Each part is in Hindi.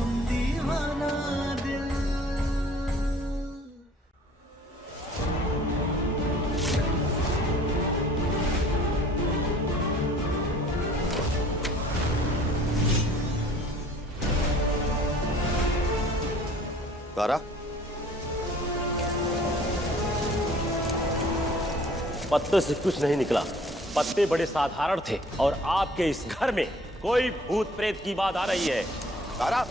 हम दीवाना दिल। तारा, पत्ते से कुछ नहीं निकला। पत्ते बड़े साधारण थे और आपके इस घर में कोई भूत प्रेत की बात आ रही है। तारा,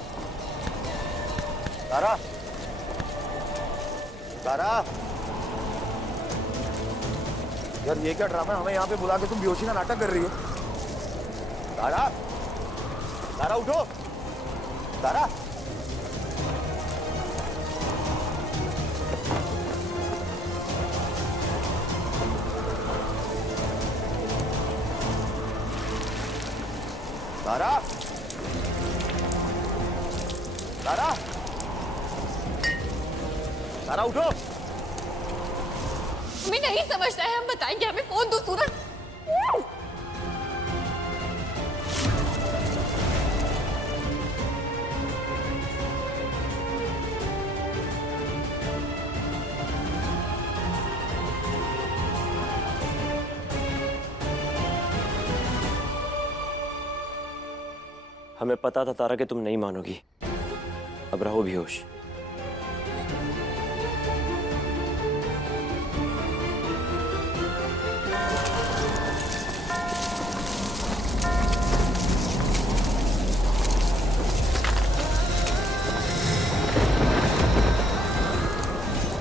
तारा, तारा, यार ये क्या ड्रामा है? हमें यहाँ पे बुला के तुम बेहोशी का नाटक कर रही हो। तारा, तारा उठो, तारा। तारा, तारा, तारा उठो। हमें नहीं समझना है, हम बताएंगे। हमें फोन दो सूरज। हमें पता था तारा कि तुम नहीं मानोगी। अब रहो बेहोश।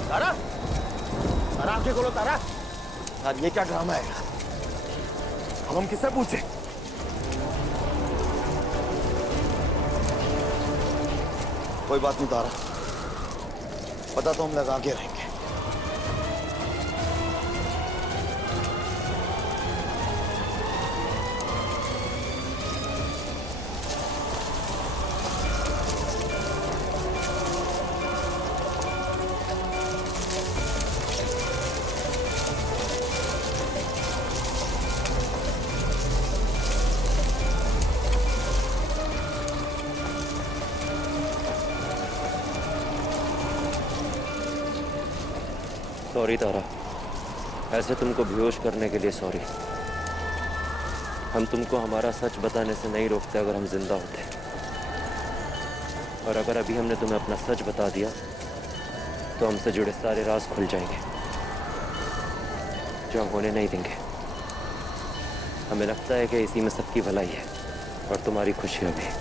तारा, तारा आंखें खोलो तारा। यार ये क्या ड्रामा है? अब हम किससे पूछे? कोई बात नहीं तारा, पता तो हम लगा के रहेंगे। सॉरी तारा, ऐसे तुमको बेहोश करने के लिए सॉरी। हम तुमको हमारा सच बताने से नहीं रोकते अगर हम जिंदा होते, और अगर अभी हमने तुम्हें अपना सच बता दिया तो हमसे जुड़े सारे राज खुल जाएंगे जो हम होने नहीं देंगे। हमें लगता है कि इसी में सबकी भलाई है और तुम्हारी खुशियां भी।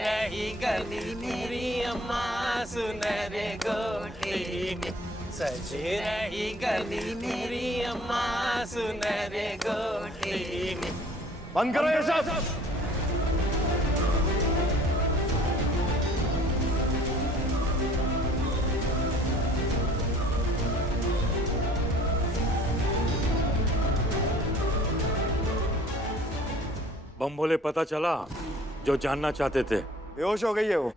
रही गली मेरी अम्मा सुनहरे गोटी में, सजी रही गली मेरी अम्मा सुनहरे गोटी में। बंद करो ये सब। बम भोले पता चला जो जानना चाहते थे। बेहोश हो गई है वो।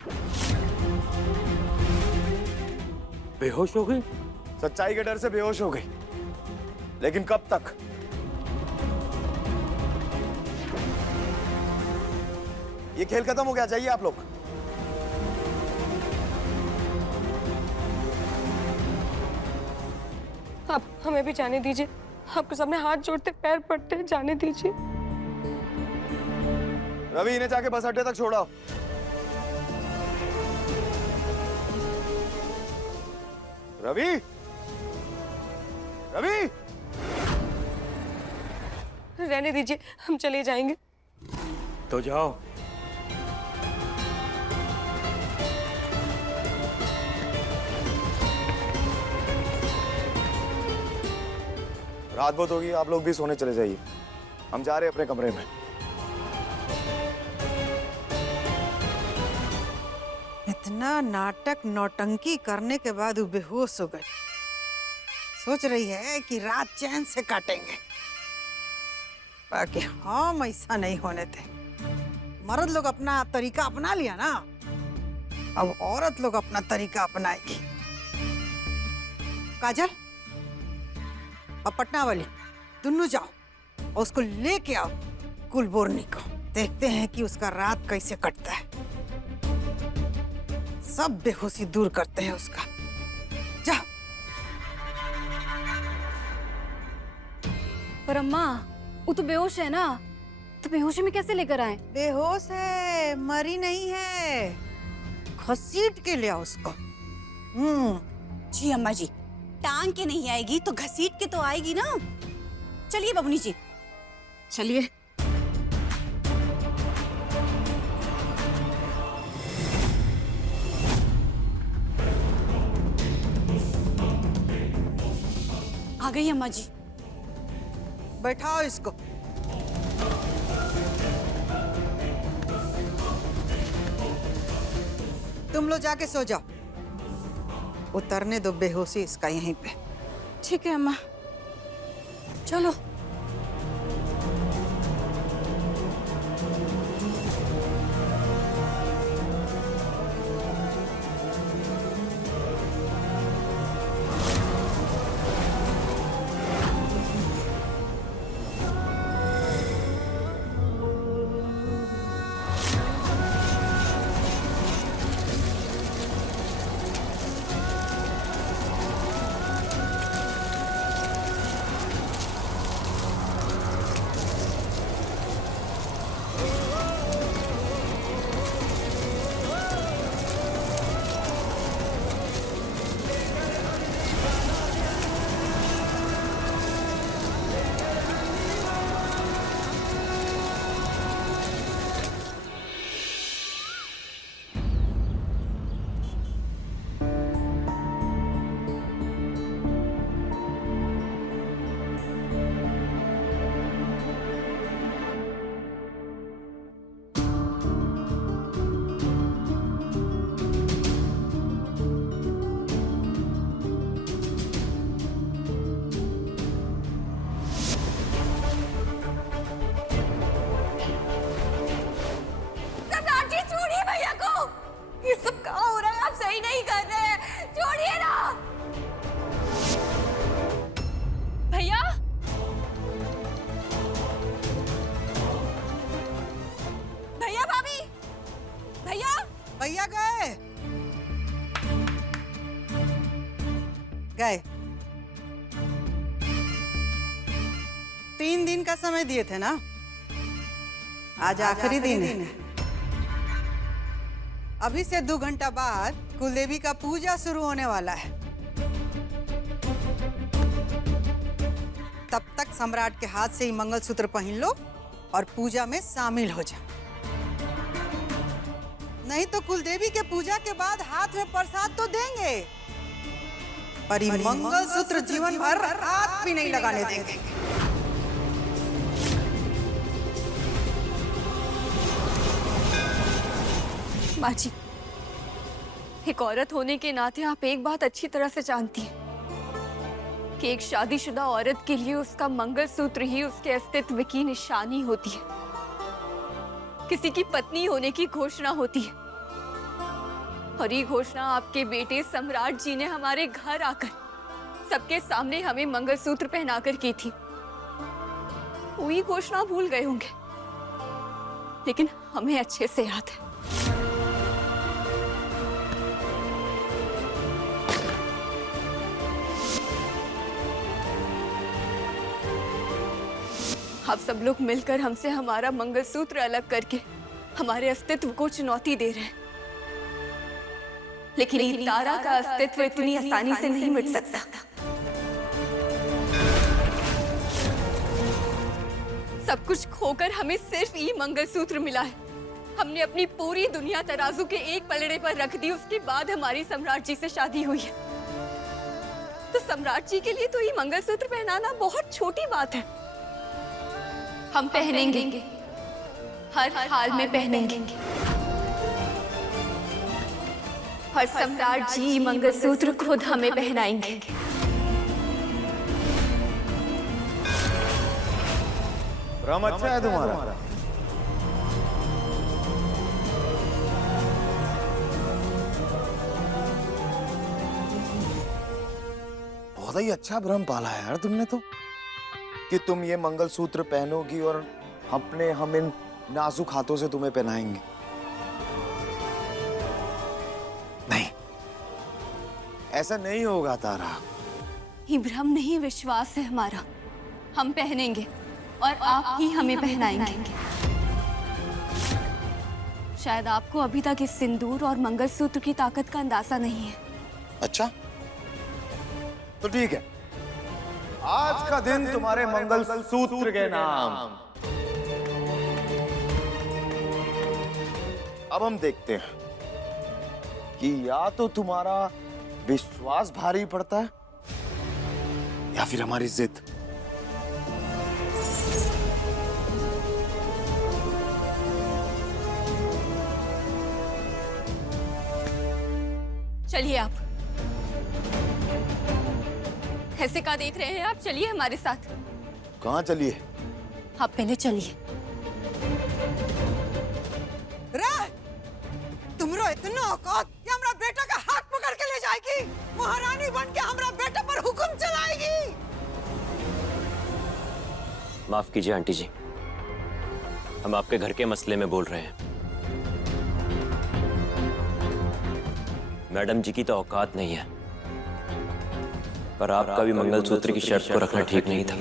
बेहोश हो गई? सच्चाई के डर से बेहोश हो गई, लेकिन कब तक? ये खेल खत्म हो गया, चाहिए आप लोग। आप हमें भी जाने दीजिए। आपके सामने हाथ जोड़ते पैर पड़ते हैं, जाने दीजिए। रवि, इन्हें जाके बस अड्डे तक छोड़ाओ। रवि, रवि, रहने दीजिए, हम चले जाएंगे। तो जाओ। रात बहुत होगी, आप लोग भी सोने चले जाइए। हम जा रहे हैं अपने कमरे में। इतना नाटक नौटंकी करने के बाद वो बेहोश हो गई। सोच रही है कि रात चैन से काटेंगे, बाकी हम ऐसा नहीं होने थे। मर्द लोग अपना तरीका अपना लिया ना, अब औरत लोग अपना तरीका अपनाएगी। काजल और पटना वाली दोनों जाओ और उसको लेके आओ कुलबोर्नी को। देखते हैं कि उसका रात कैसे कटता है। सब बेहोशी दूर करते हैं उसका। जाओ। पर अम्मा वो तो बेहोश है ना, तो बेहोशी में कैसे लेकर आए? बेहोश है, मरी नहीं है। घसीट के ले आओ उसको। जी अम्मा जी, टांग के नहीं आएगी तो घसीट के तो आएगी ना। चलिए बबनी जी, चलिए। आ गई अम्मा जी। बैठाओ इसको। तुम लोग जाके सो जाओ। उतरने दो बेहोशी इसका यहीं पे। ठीक है अम्मा, चलो। भैया गए गए 3 दिन का समय दिए थे ना, आज आखिरी दिन है। अभी से 2 घंटा बाद कुलदेवी का पूजा शुरू होने वाला है। तब तक सम्राट के हाथ से ही मंगलसूत्र पहन लो और पूजा में शामिल हो जाओ। नहीं तो कुलदेवी के पूजा के बाद हाथ में प्रसाद तो देंगे, पर ये मंगलसूत्र जीवन भर हाथ भी नहीं लगाने देंगे। माँ जी, एक औरत होने के नाते आप एक बात अच्छी तरह से जानती हैं कि एक शादीशुदा औरत के लिए उसका मंगलसूत्र ही उसके अस्तित्व की निशानी होती है, किसी की पत्नी होने की घोषणा होती है। और ये घोषणा आपके बेटे सम्राट जी ने हमारे घर आकर सबके सामने हमें मंगलसूत्र पहनाकर की थी। वही घोषणा भूल गए होंगे, लेकिन हमें अच्छे से याद है। आप सब लोग मिलकर हमसे हमारा मंगलसूत्र अलग करके हमारे अस्तित्व को चुनौती दे रहे हैं, लेकिन ये तारा का अस्तित्व इतनी आसानी से नहीं मिट सकता। सब कुछ खोकर हमें सिर्फ ये मंगलसूत्र मिला है। हमने अपनी पूरी दुनिया तराजू के एक पलड़े पर रख दी, उसके बाद हमारी सम्राट जी से शादी हुई है। तो सम्राट जी के लिए तो ये मंगलसूत्र पहनाना बहुत छोटी बात है। हम पहनेंगे, हर हाल में पहनेंगे, और सम्राट जी मंगलसूत्र खुद हमें पहनाएंगे। भ्रम अच्छा है तुम्हारा। ज्यादा ही अच्छा भ्रम पाला है यार तुमने तो, कि तुम ये मंगलसूत्र पहनोगी और हम इन नाजुक हाथों से तुम्हें पहनाएंगे। नहीं, ऐसा नहीं होगा तारा। ये भ्रम नहीं, विश्वास है हमारा। हम पहनेंगे और आप ही हमें पहनाएंगे। शायद आपको अभी तक इस सिंदूर और मंगलसूत्र की ताकत का अंदाजा नहीं है। अच्छा, तो ठीक है, आज का दिन तुम्हारे मंगलसूत्र के नाम। अब हम देखते हैं कि या तो तुम्हारा विश्वास भारी पड़ता है या फिर हमारी जिद। चलिए आप। ऐसे क्या देख रहे हैं आप? चलिए हमारे साथ। कहाँ चलिए? आप पहले चलिए। तुमरो इतना औकात कि हमरा बेटा का हाथ पकड़ के ले जाएगी, महारानी बन के हमरा बेटा पर हुक्म चलाएगी। माफ कीजिए आंटी जी, हम आपके घर के मसले में बोल रहे हैं। मैडम जी की तो औकात नहीं है, पर आपका भी मंगलसूत्र की शर्त को रखना ठीक नहीं था।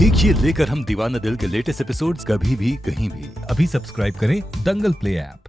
देखिए लेकर हम दीवाना दिल के लेटेस्ट एपिसोड्स कभी भी कहीं भी। अभी सब्सक्राइब करें दंगल प्ले ऐप।